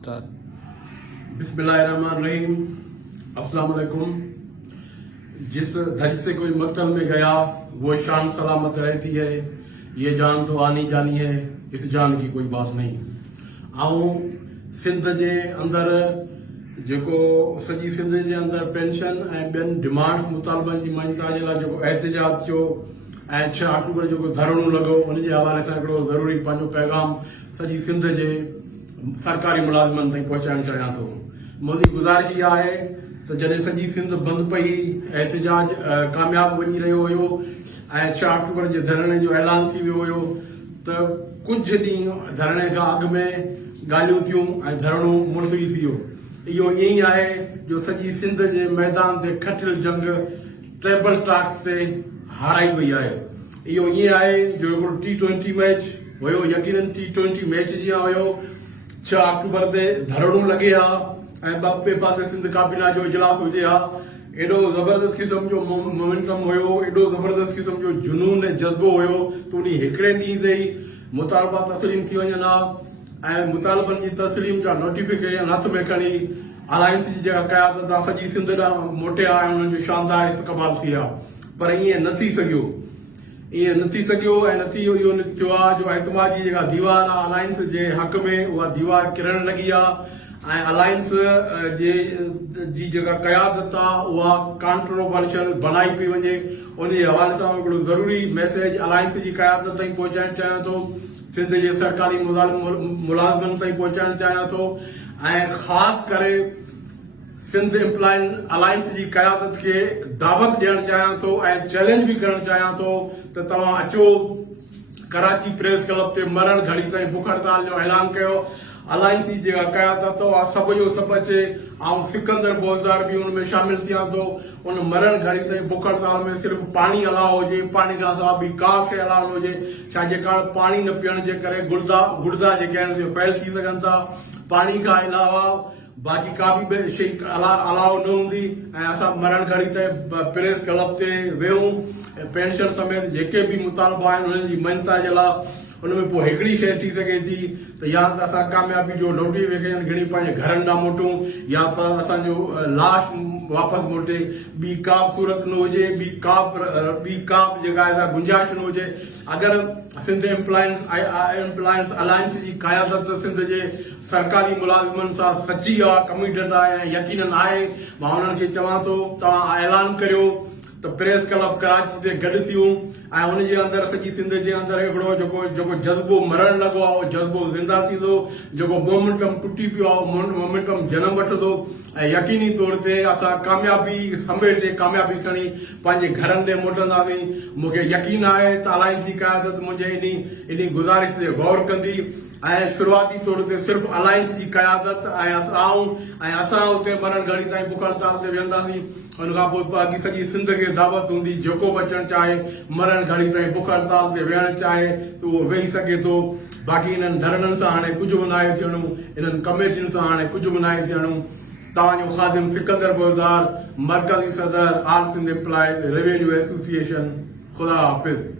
बिस्मिल्लाहिर्रहमानिर्रहीम, अस्सलाम वालेकुम। जिस धज से कोई मकतल में गया वो शान सलामत रहती है, ये जान तो आनी जानी है, इस जान की कोई बात नहीं। ऐं सिंध जे अंदर जेको सॼी सिंध जे अंदर पेंशन ऐं ॿियनि डिमांड्स मुतालबनि जी मञता जे लाइ जेको एहतजाज थियो ऐं 6 अक्टूबर जेको धरणो लॻो, उन जे हवाले सां हिकिड़ो ज़रूरी पंहिंजो पैगाम सॼी सिंध जे सरकारी मुलाज़िमनि ताईं पहुचाइणु चाहियां थो। मुंहिंजी गुज़ारिश इहा आहे त जॾहिं सॼी सिंध बंदि पई, एहतजाज कामयाब वञी रहियो हुयो ऐं 6 अक्टूबर जे धरणे जो ऐलान थी वियो हुयो, त कुझु ॾींहं धरणे खां अॻु में ॻाल्हियूं थियूं ऐं धरणो मुलतवी थी वियो। इहो ईअं ई आहे जो सॼी सिंध जे मैदान ते खटियल जंग ट्रेबल ट्रैक्स ते हाराई वई आहे। इहो ईअं आहे जो हिकिड़ो T20 मैच हुयो, यकीनन T20 मैच जीअं हुयो। 6 अक्टूबर ते धरणो लॻे हा ऐं ॿ पासे सिंध काबीना जो इजलास हुजे हा। एॾो ज़बरदस्त क़िस्म जो मोमेंटम हुयो, एॾो ज़बरदस्त क़िस्म जो जुनून ऐं जज़्बो हुयो त उन हिकिड़े ॾींहं ते ई मुतालबा तस्लीम थी वञनि हा ऐं मुतालबनि जी तस्लीम जा नोटिफिकेशन हथ में खणी अलायंस जी जेका क़यादत आहे सॼी सिंध ॾांहुं मोटिया ऐं उन्हनि जो शानदार इस्तक़बाल थी विया। पर ईअं न थी सघियो, ऐं नतीजो इहो थियो आहे जो एतमाद जी जेका दीवार आहे अलायंस जे हक़ में, उहा दीवार किरण लॻी आहे ऐं अलायंस जी जेका क़यादत आहे उहा कॉन्ट्रोवर्शियल बनाई पई वञे। उन जे हवाले सां हिकिड़ो ज़रूरी मैसेज अलायंस जी क़यादत ताईं पहुचाइणु चाहियां थो, सिंध जे सरकारी मुलाज़िमनि ताईं पहुचाइणु चाहियां थो ऐं ख़ासि करे सिंध एम्प्लॉयमेंट अलायंस जी क़यादत खे दावत ॾियणु चाहियां थो ऐं चैलेंज बि करणु चाहियां थो त तव्हां अचो, कराची प्रेस क्लब ते मरण घड़ी ताईं बुख हड़ताल जो ऐलान कयो। अलायंस जी जेका क़यादत आहे सभ जो सभु अचे, ऐं सिकंदर बोज़दार बि हुन में शामिल थियां थो। उन मरण घड़ी ताईं बुख हड़ताल में सिर्फ़ु पाणी अलाउ हुजे, पाणी खां सवाइ ॿी का शइ अलाउ न हुजे। छाजे कारण पाणी न पीअण जे करे गुर्दा जेके आहिनि से फैल थी सघनि था। पाणी खां अलावा बाक़ी का बि शइ अलाउ न हूंदी ऐं असां मरण घड़ी ताईं प्रेस क्लब ते वेहूं। पेंशन समेत जेके बि मुतालबा आहिनि उन्हनि जी मञता जे लाइ उनमें पोइ हिकिड़ी शइ थी सघे थी त या त असां कामयाबी जो नोटिफिकेशन खणी पंहिंजे घरनि ॾांहुं मोटूं, या त असांजो लाश वापसि मोटे। ॿी का बि सूरत न हुजे, ॿी का बि जेका आहे गुंजाइश न हुजे। अगरि सिंध एम्प्लॉयमेंट अलायंस जी क़यादत सिंध जे सरकारी मुलाज़िमनि सां सची आहे, कमिटेड आहे ऐं यकीनन आहे, मां हुननि खे चवां थो तव्हां ऐलान करियो त प्रेस क्लब कराची ते गॾु थियूं ऐं हुन जे अंदरि सॼी सिंध जे अंदरि हिकिड़ो जेको जज़्बो मरण लॻो आहे उहो जज़्बो ज़िंदा थींदो, जेको मोमेंटम टुटी पियो आहे उहो मोमेंटम जनम वठंदो ऐं यकीनी तौर ते असां कामयाबी समेटे कामयाबी खणी पंहिंजे घरनि ॾे मोटंदासीं। मूंखे यकीन आहे त अलायंस जी क़यादत मुंहिंजे इन गुज़ारिश ते गौर कंदी ऐं शुरूआती तौर ते सिर्फ़ु अलायंस जी क़यादत ऐं असां उते मरण घड़ी ताईं बुख हड़ताल ते वेहंदासीं। उन खां पोइ बाक़ी सॼी सिंध खे दावत हूंदी, जेको बि अचणु चाहे मरण घड़ी ताईं बुख हड़ताल ते वेहणु चाहे त उहो वेही सघे थो। बाक़ी इन्हनि धरणनि सां हाणे कुझु बि नाहे थियणो, इन्हनि कमेटियुनि सां हाणे कुझु बि नाहे थियणो। तव्हांजो ख़ादिम सिकंदर बोज़दार, मरकज़ी सदर, all Sindh employ revenue association. ख़ुदा हाफ़िज़।